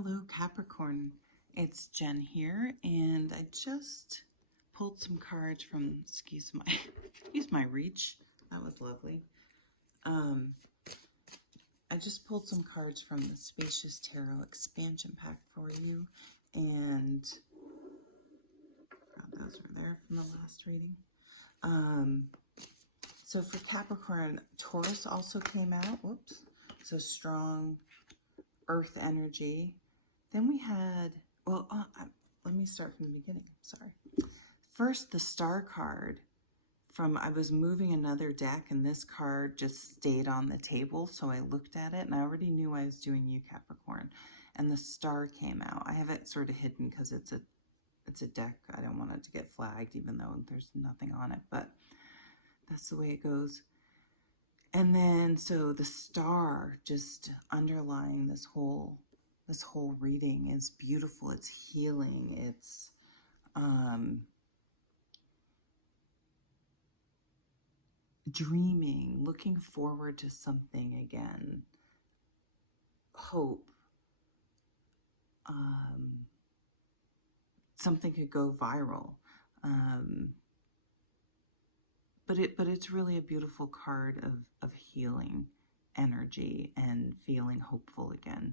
Hello, Capricorn. It's Jen here, and I just pulled some cards from, excuse my reach. That was lovely. I just pulled some cards from the Spacious Tarot expansion pack for you, and those were there from the last reading. So for Capricorn, Taurus also came out. Whoops. So strong earth energy. Then we had, let me start from the beginning. Sorry. First, the star card I was moving another deck, and this card just stayed on the table. So I looked at it, and I already knew I was doing you, Capricorn. And the star came out. I have it sort of hidden because it's a deck. I don't want it to get flagged, even though there's nothing on it. But that's the way it goes. And then, so the star just underlying this whole reading is beautiful. It's healing. It's dreaming, looking forward to something again, hope. Something could go viral. But it's really a beautiful card of healing energy and feeling hopeful again.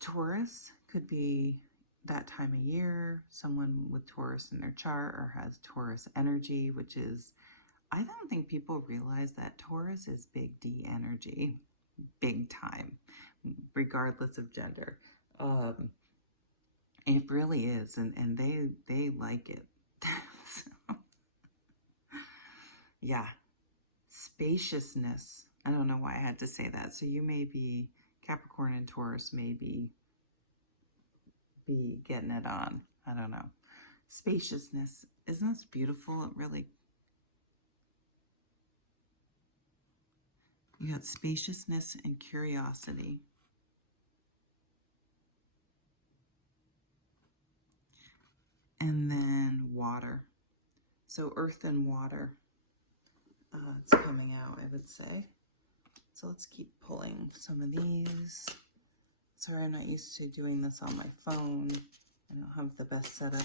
Taurus could be that time of year, someone with Taurus in their chart or has Taurus energy, which is, I don't think people realize that Taurus is big D energy, big time, regardless of gender. It really is, and they like it. So, yeah, spaciousness. I don't know why I had to say that. So you may be, Capricorn and Taurus may be getting it on. I don't know. Spaciousness. Isn't this beautiful? It really, you got spaciousness and curiosity. And then water. So earth and water. It's coming out, I would say. So let's keep pulling some of these. Sorry, I'm not used to doing this on my phone. I don't have the best setup.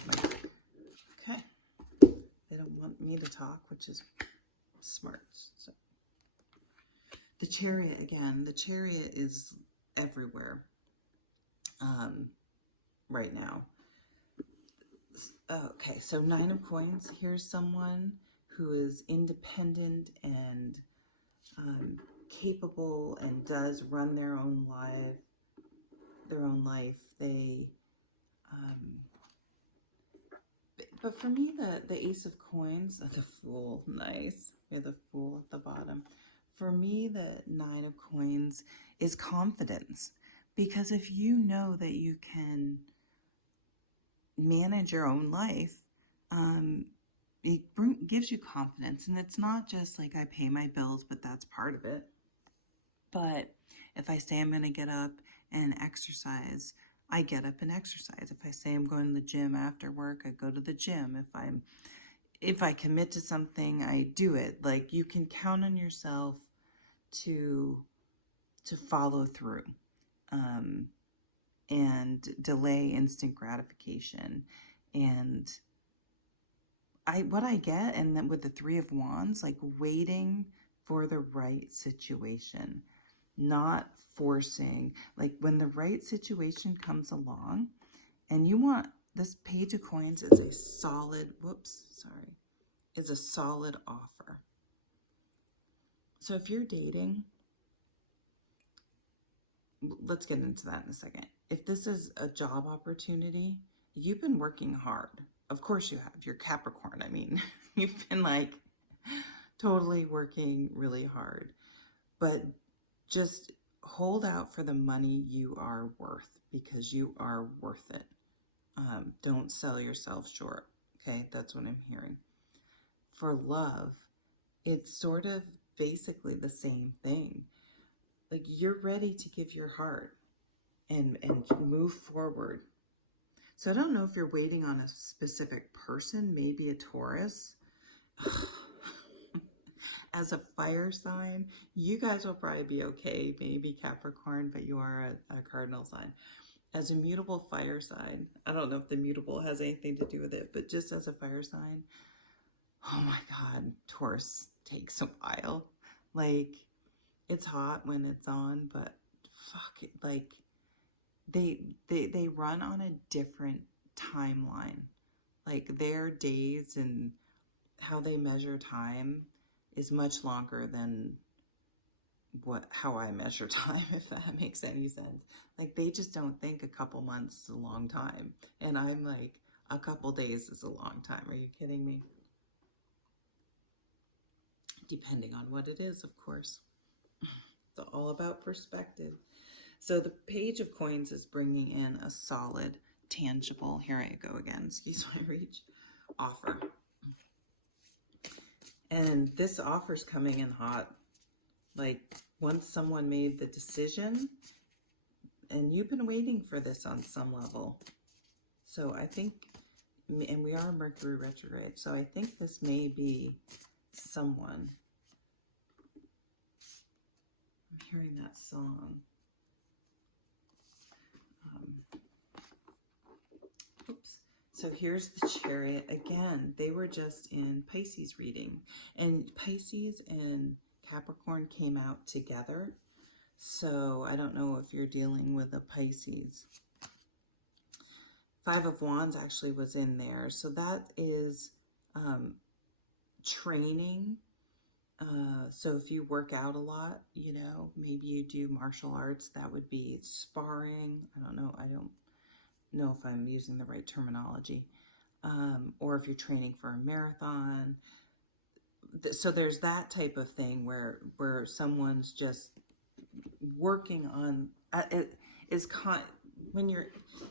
Okay. They don't want me to talk, which is smart. So the Chariot again. The Chariot is everywhere right now. Okay, so 9 of Coins. Here's someone who is independent and capable and does run their own life. They, but for me, the Ace of Coins, the Fool, nice. We have the Fool at the bottom. For me, the 9 of Coins is confidence, because if you know that you can manage your own life, it gives you confidence. And it's not just like I pay my bills, but that's part of it. But if I say I'm going to get up and exercise, I get up and exercise. If I say I'm going to the gym after work, I go to the gym. If I commit to something, I do it. Like, you can count on yourself to follow through, and delay instant gratification. And what I get, and then with the 3 of Wands, like waiting for the right situation, not forcing. Like, when the right situation comes along, and you want, this Page of Coins is a solid, is a solid offer. So if you're dating, let's get into that in a second. If this is a job opportunity, you've been working hard. Of course you have. You're Capricorn. I mean, you've been like totally working really hard. But just hold out for the money you are worth, because you are worth it. Don't sell yourself short. Okay, that's what I'm hearing. For love, it's sort of basically the same thing. Like, you're ready to give your heart and move forward. So I don't know if you're waiting on a specific person, maybe a Taurus. As a fire sign, you guys will probably be okay, maybe Capricorn, but you are a cardinal sign. As a mutable fire sign, I don't know if the mutable has anything to do with it, but just as a fire sign, oh my God, Taurus takes a while. Like, it's hot when it's on, but fuck it, like, they run on a different timeline. Like, their days and how they measure time is much longer than how I measure time, if that makes any sense. Like, they just don't think a couple months is a long time, and I'm like, a couple days is a long time. Are you kidding me? Depending on what it is, of course. It's all about perspective. So the Page of Coins is bringing in a solid, tangible, here I go again, excuse my reach, offer. And this offer's coming in hot. Like, once someone made the decision, and you've been waiting for this on some level. So I think, and we are Mercury retrograde, so I think this may be someone. I'm hearing that song. Oops. So here's the Chariot again. They were just in Pisces reading, and Pisces and Capricorn came out together. So I don't know if you're dealing with a Pisces. Five of Wands actually was in there. So that is training. So if you work out a lot, you know, maybe you do martial arts, that would be sparring. I don't know if I'm using the right terminology. Or if you're training for a marathon. So there's that type of thing where someone's just working on it is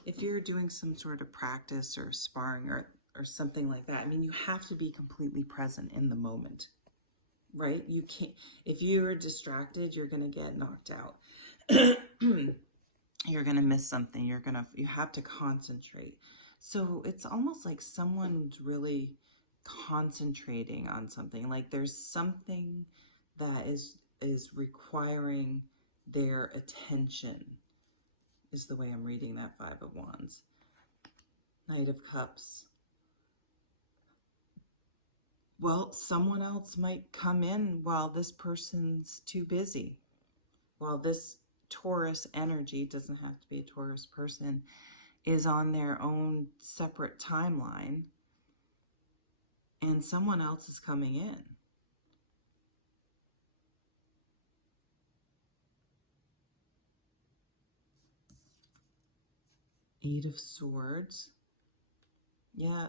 if you're doing some sort of practice or sparring or something like that. I mean, you have to be completely present in the moment, right? You can't, if you're distracted, you're going to get knocked out. You're going to miss something. You have to concentrate. So it's almost like someone's really concentrating on something. Like, there's something that is requiring their attention, is the way I'm reading that Five of Wands. Knight of Cups. Well, someone else might come in while this person's too busy. While this Taurus energy, doesn't have to be a Taurus person, is on their own separate timeline, and someone else is coming in. Eight of Swords. Yeah.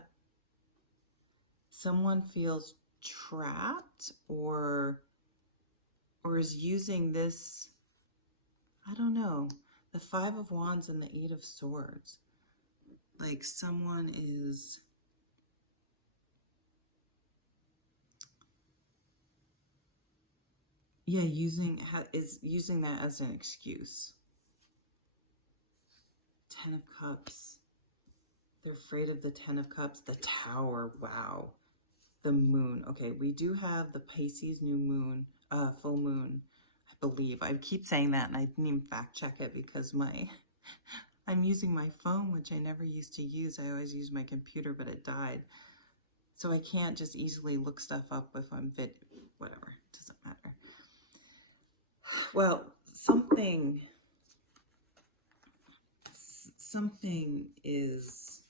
Someone feels trapped or is using this, I don't know, the Five of Wands and the Eight of Swords. Like, someone is using that as an excuse. Ten of Cups. They're afraid of the Ten of Cups. The Tower. Wow. The Moon. Okay, we do have the Pisces new moon, full moon, I believe. I keep saying that, and I didn't even fact check it because I'm using my phone, which I never used to use. I always use my computer, but it died. So I can't just easily look stuff up if I'm whatever. It doesn't matter. Well, something is,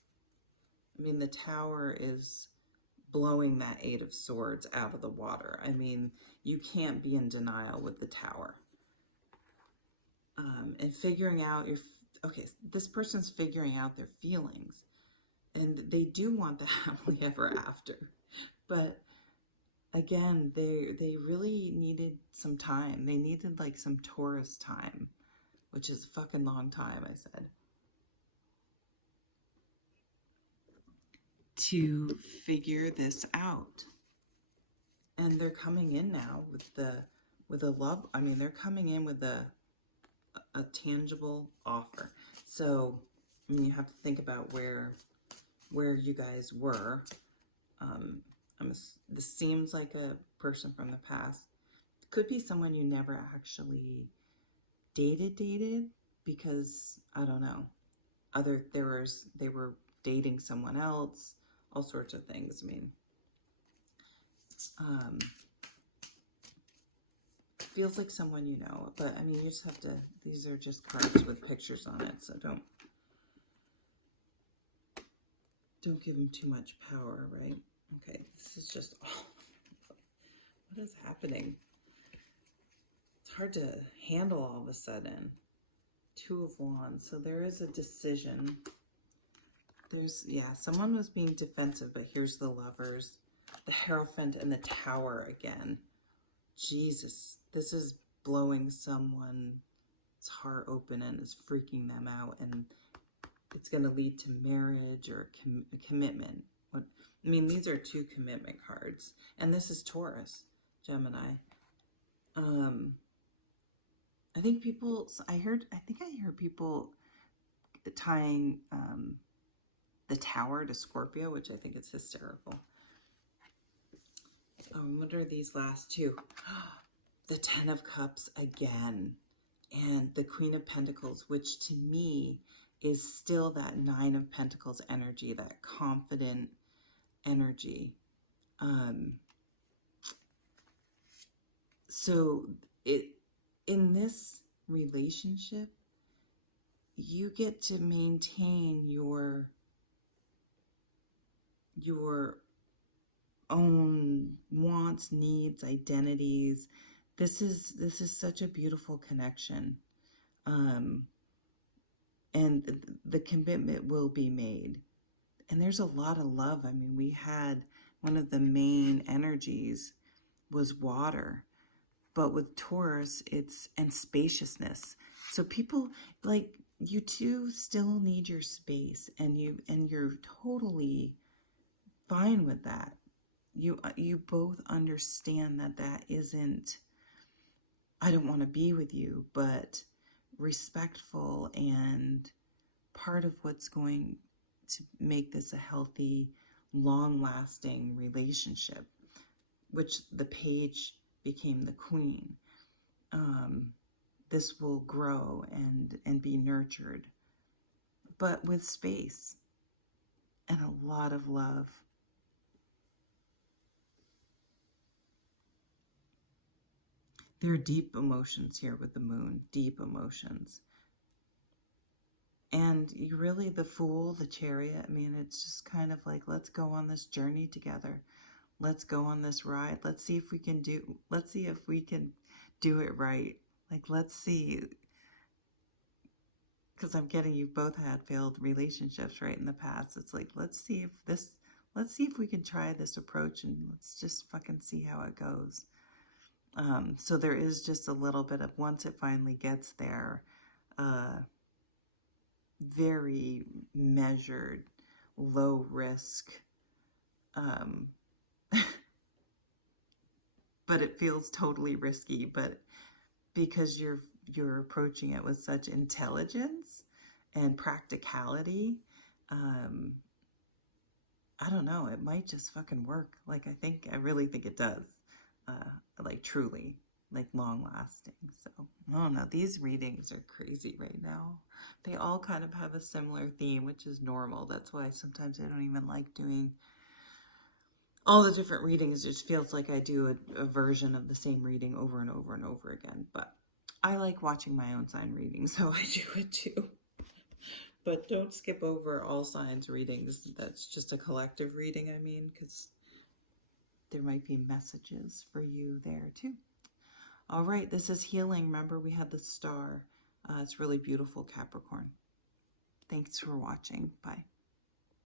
I mean, the Tower is blowing that Eight of Swords out of the water. I mean, you can't be in denial with the Tower. And figuring out this person's figuring out their feelings, and they do want the happily ever after, but again, they really needed some time. They needed like some Taurus time, which is a fucking long time, I said, to figure this out. And they're coming in now with a love. I mean, they're coming in with a tangible offer. So, I mean, you have to think about where you guys were. This seems like person from the past. Could be someone you never actually dated because, I don't know, they were dating someone else, all sorts of things. I mean, feels like someone you know, but I mean, you just have to, these are just cards with pictures on it, so don't give them too much power, right? Okay, this is just, oh, what is happening? It's hard to handle all of a sudden. Two of Wands, so there is a decision. There's, yeah, someone was being defensive, but here's the Lovers, the Hierophant, and the Tower again. Jesus, this is blowing someone's heart open and is freaking them out, and it's going to lead to marriage or a commitment. I mean, these are two commitment cards, and this is Taurus, Gemini. I think I think I hear people tying the Tower to Scorpio, which I think is hysterical. What are these last two? The Ten of Cups again, and the Queen of Pentacles, which to me is still that Nine of Pentacles energy, that confident energy. So in this relationship, you get to maintain your own wants, needs, identities. This is such a beautiful connection. And the commitment will be made. And there's a lot of love. I mean, we had one of the main energies was water, but with Taurus, and spaciousness. So people, like, you two still need your space, and you're totally fine with that. You both understand that isn't, I don't want to be with you, but respectful and part of what's going to make this a healthy, long-lasting relationship, which the Page became the Queen. This will grow and be nurtured, but with space and a lot of love. There are deep emotions here with the Moon, deep emotions. And you really, the Fool, the Chariot, I mean, it's just kind of like, let's go on this journey together. Let's go on this ride. Let's see if we can do it right. Like, let's see. Because I'm getting, you both had failed relationships, right, in the past. It's like, let's see if we can try this approach, and let's just fucking see how it goes. So there is just a little bit of, once it finally gets there, very measured, low risk, but it feels totally risky, but because you're approaching it with such intelligence and practicality, I don't know, it might just fucking work. Like, I really think it does. Like, truly, like, long lasting. So I don't know, these readings are crazy right now. They all kind of have a similar theme, which is normal. That's why sometimes I don't even like doing all the different readings. It just feels like I do a version of the same reading over and over and over again. But I like watching my own sign readings, so I do it too. But don't skip over all signs readings. That's just a collective reading, I mean, because there might be messages for you there too. All right, this is healing. Remember, we had the star. It's really beautiful, Capricorn. Thanks for watching. Bye.